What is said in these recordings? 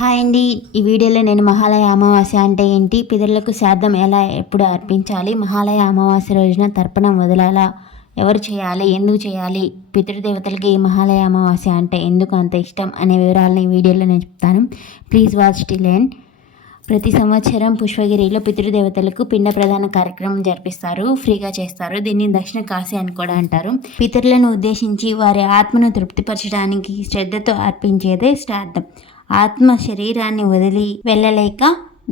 Hi అండి. ఈ వీడియోలో నేను మహాలయ అమావాస్య అంటే ఏంటి, పితరులకు శ్రాద్ధం ఎలా ఎప్పుడు అర్పించాలి, మహాలయ అమావాస్య రోజున తర్పణం వదలాలా, ఎవరు చేయాలి, ఎందుకు చేయాలి, పితృదేవతలకి ఈ మహాలయ అమావాస్య అంటే ఎందుకు అంత ఇష్టం అనే వివరాలను ఈ వీడియోలో నేను చెప్తాను. Please watch till end. ప్రతి సంవత్సరం పుష్పగిరిలో పితృదేవతలకు పిండ ప్రదాన కార్యక్రమం జరిపిస్తారు, ఫ్రీగా చేస్తారు. దీన్ని దక్షిణ కాశీ అని కూడా అంటారు. పితరులను ఉద్దేశించి వారి ఆత్మను తృప్తిపరచడానికి శ్రద్ధతో అర్పించేదే శ్రాద్ధం. ఆత్మ శరీరాన్ని వదిలి వెళ్ళలేక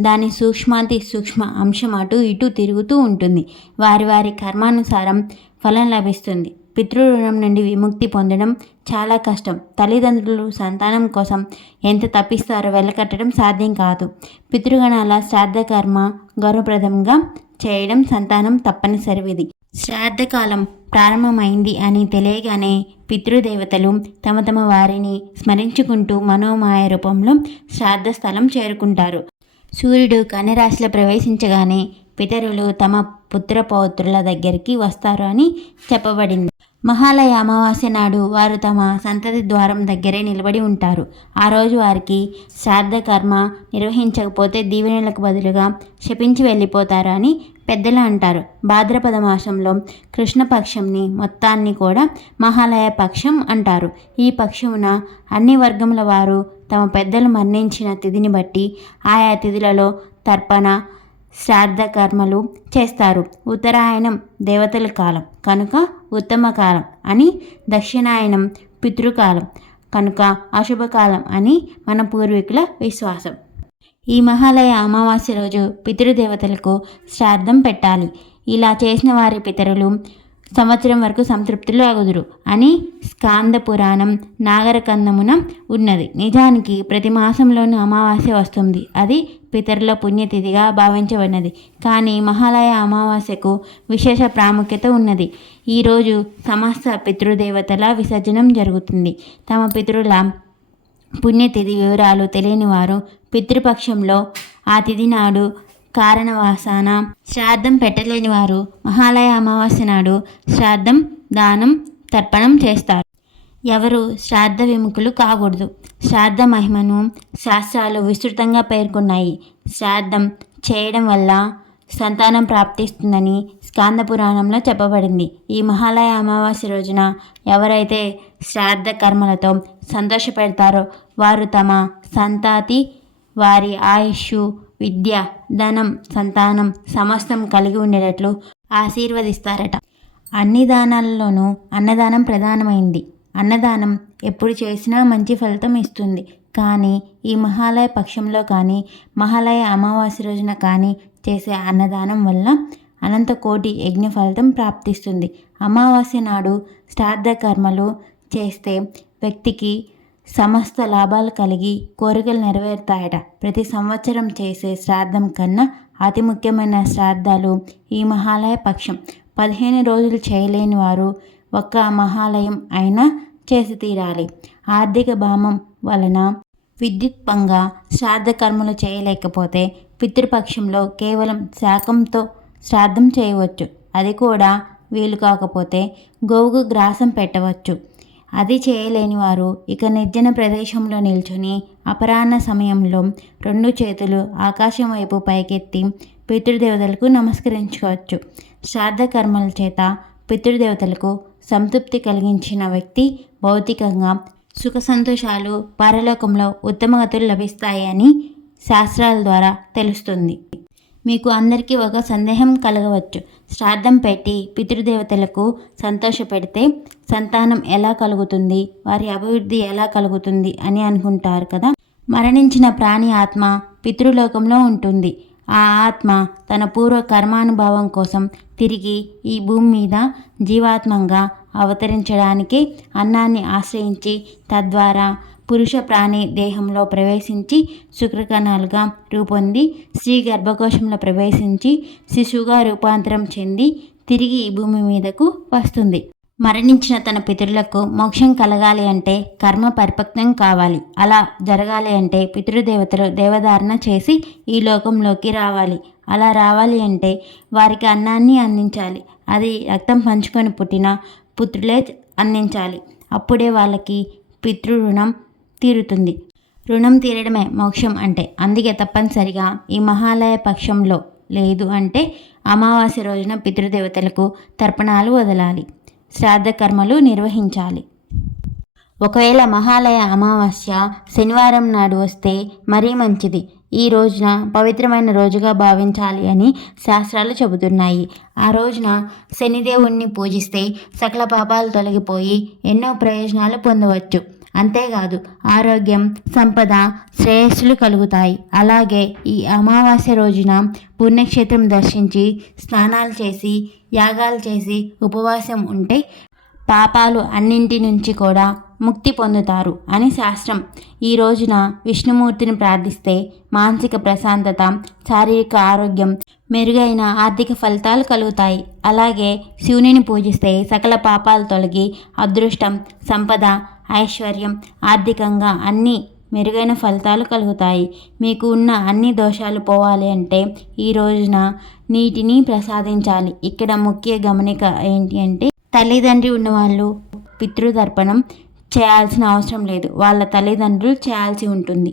దాని సూక్ష్మాతి సూక్ష్మ అంశం అటు ఇటు తిరుగుతూ ఉంటుంది. వారి వారి కర్మానుసారం ఫలం లభిస్తుంది. పితృరుణం నుండి విముక్తి పొందడం చాలా కష్టం. తల్లిదండ్రులు సంతానం కోసం ఎంత తప్పిస్తారో వెలకట్టడం సాధ్యం కాదు. పితృగణాల శ్రాద్ధ కర్మ గౌరవప్రదంగా చేయడం సంతానం తప్పనిసరి విధి. శ్రాద్ధకాలం ప్రారంభమైంది అని తెలియగానే పితృదేవతలు తమ తమ వారిని స్మరించుకుంటూ మనోమాయ రూపంలో శ్రాద్ధ స్థలం చేరుకుంటారు. సూర్యుడు కన్యరాశిలో ప్రవేశించగానే పితరులు తమ పుత్రపౌత్రుల దగ్గరికి వస్తారు అని చెప్పబడింది. మహాలయ అమావాస్య నాడు వారు తమ సంతతి ద్వారం దగ్గరే నిలబడి ఉంటారు. ఆ రోజు వారికి శ్రాద్ధ కర్మ నిర్వహించకపోతే దీవెనలకు బదులుగా శపించి వెళ్ళిపోతారు అని పెద్దలు అంటారు. భాద్రపద మాసంలో కృష్ణపక్షంని మొత్తాన్ని కూడా మహాలయ పక్షం అంటారు. ఈ పక్షమున అన్ని వర్గముల వారు తమ పెద్దలు మరణించిన తిథిని బట్టి ఆయా తిథులలో తర్పణ శ్రాద్ధ కర్మలు చేస్తారు. ఉత్తరాయణం దేవతల కాలం కనుక ఉత్తమ కాలం అని, దక్షిణాయనం పితృకాలం కనుక అశుభకాలం అని మన పూర్వీకుల విశ్వాసం. ఈ మహాలయ అమావాస్య రోజు పితృదేవతలకు శ్రాద్ధం పెట్టాలి. ఇలా చేసిన వారి పితరులు సంవత్సరం వరకు సంతృప్తులు అగుదురు అని స్కాంద పురాణం నాగరకందమున ఉన్నది. నిజానికి ప్రతి మాసంలోనూ అమావాస్య వస్తుంది. అది పితరుల పుణ్యతిథిగా భావించబడినది. కానీ మహాలయ అమావాస్యకు విశేష ప్రాముఖ్యత ఉన్నది. ఈరోజు సమస్త పితృదేవతల విసర్జనం జరుగుతుంది. తమ పితరుల పుణ్యతిథి వివరాలు తెలియని వారు పితృపక్షంలో ఆ తిథి నాడు కారణవాసాన శ్రాద్ధం పెట్టలేని వారు మహాలయ అమావాస్య నాడు శ్రాద్ధం దానం తర్పణం చేస్తారు. ఎవరు శ్రాద్ధ విముఖులు కాకూడదు. శ్రాద్ధ మహిమను శాస్త్రాలు విస్తృతంగా పేర్కొన్నాయి. శ్రాద్ధం చేయడం వల్ల సంతానం ప్రాప్తిస్తుందని స్కాంద పురాణంలో చెప్పబడింది. ఈ మహాలయ అమావాస్య రోజున ఎవరైతే శ్రాద్ధ కర్మలతో సంతోషపెడతారో వారు తమ సంతతి వారి ఆయుష్, విద్య, ధనం, సంతానం సమస్తం కలిగి ఉండేటట్లు ఆశీర్వదిస్తారట. అన్ని దానాలలోనూ అన్నదానం ప్రధానమైంది. అన్నదానం ఎప్పుడు చేసినా మంచి ఫలితం ఇస్తుంది. కానీ ఈ మహాలయ పక్షంలో కానీ మహాలయ అమావాస్య రోజున కానీ చేసే అన్నదానం వల్ల అనంత కోటి యజ్ఞ ఫలితం ప్రాప్తిస్తుంది. అమావాస్య నాడు శ్రాద్ధ కర్మలు చేస్తే వ్యక్తికి సమస్త లాభాలు కలిగి కోరికలు నెరవేరుతాయట. ప్రతి సంవత్సరం చేసే శ్రాద్ధం కన్నా అతి ముఖ్యమైన శ్రాద్ధాలు ఈ మహాలయ పక్షం. 15 రోజులు చేయలేని వారు ఒక్క మహాలయం అయినా చేసి తీరాలి. ఆర్థిక భామం వలన విద్యుత్పంగా శ్రాద్ధ కర్మలు చేయలేకపోతే పితృపక్షంలో కేవలం శాకంతో శ్రాద్ధం చేయవచ్చు. అది కూడా వీలు కాకపోతే గోవుకు గ్రాసం పెట్టవచ్చు. అది చేయలేని వారు ఇక నిర్జన ప్రదేశంలో నిల్చుని అపరాహ్న సమయంలో 2 చేతులు ఆకాశం వైపు పైకెత్తి పితృదేవతలకు నమస్కరించుకోవచ్చు. శ్రాద్ధ కర్మల చేత పితృదేవతలకు సంతృప్తి కలిగించిన వ్యక్తి భౌతికంగా సుఖ సంతోషాలు, పరలోకంలో ఉత్తమగతులు లభిస్తాయి అని శాస్త్రాల ద్వారా తెలుస్తుంది. మీకు అందరికీ ఒక సందేహం కలగవచ్చు. శ్రాద్ధం పెట్టి పితృదేవతలకు సంతోషపెడితే సంతానం ఎలా కలుగుతుంది, వారి అభివృద్ధి ఎలా కలుగుతుంది అని అనుకుంటారు కదా. మరణించిన ప్రాణి ఆత్మ పితృలోకంలో ఉంటుంది. ఆ ఆత్మ తన పూర్వ కర్మానుభవం కోసం తిరిగి ఈ భూమి మీద జీవాత్మంగా అవతరించడానికి అన్నాన్ని ఆశ్రయించి తద్వారా పురుష ప్రాణి దేహంలో ప్రవేశించి శుక్రకణాలుగా రూపొంది స్త్రీ గర్భకోశంలో ప్రవేశించి శిశువుగా రూపాంతరం చెంది తిరిగి ఈ భూమి మీదకు వస్తుంది. మరణించిన తన పితరులకు మోక్షం కలగాలి అంటే కర్మ పరిపక్వం కావాలి. అలా జరగాలి అంటే పితృదేవతలు దేవధారణ చేసి ఈ లోకంలోకి రావాలి. అలా రావాలి అంటే వారికి అన్నాన్ని అందించాలి. అది రక్తం పంచుకొని పుట్టిన పుత్రులే అందించాలి. అప్పుడే వాళ్ళకి పితృ రుణం తీరుతుంది. రుణం తీరడమే మోక్షం అంటే. అందుకే తప్పనిసరిగా ఈ మహాలయ పక్షంలో లేదు అంటే అమావాస్య రోజున పితృదేవతలకు తర్పణాలు వదలాలి, శ్రాద్ధ కర్మలు నిర్వహించాలి. ఒకవేళ మహాలయ అమావాస్య శనివారం నాడు వస్తే మరీ మంచిది. ఈ రోజున పవిత్రమైన రోజుగా భావించాలి అని శాస్త్రాలు చెబుతున్నాయి. ఆ రోజున శనిదేవుణ్ణి పూజిస్తే సకల పాపాలు తొలగిపోయి ఎన్నో ప్రయోజనాలు పొందవచ్చు. అంతేకాదు ఆరోగ్యం, సంపద, శ్రేయస్సులు కలుగుతాయి. అలాగే ఈ అమావాస్య రోజున పుణ్యక్షేత్రం దర్శించి స్నానాలు చేసి యాగాలు చేసి ఉపవాసం ఉంటే పాపాలు అన్నింటి నుంచి కూడా ముక్తి పొందుతారు అని శాస్త్రం. ఈ రోజున విష్ణుమూర్తిని ప్రార్థిస్తే మానసిక ప్రశాంతత, శారీరక ఆరోగ్యం, మెరుగైన ఆర్థిక ఫలితాలు కలుగుతాయి. అలాగే శివునిని పూజిస్తే సకల పాపాలు తొలగి అదృష్టం, సంపద, ఐశ్వర్యం, ఆర్థికంగా అన్ని మెరుగైన ఫలితాలు కలుగుతాయి. మీకు ఉన్న అన్ని దోషాలు పోవాలి అంటే ఈ రోజున నీటిని ప్రసాదించాలి. ఇక్కడ ముఖ్య గమనిక ఏంటి అంటే తల్లిదండ్రి ఉన్నవాళ్ళు పితృతర్పణం చేయాల్సిన అవసరం లేదు, వాళ్ళ తల్లిదండ్రులు చేయాల్సి ఉంటుంది.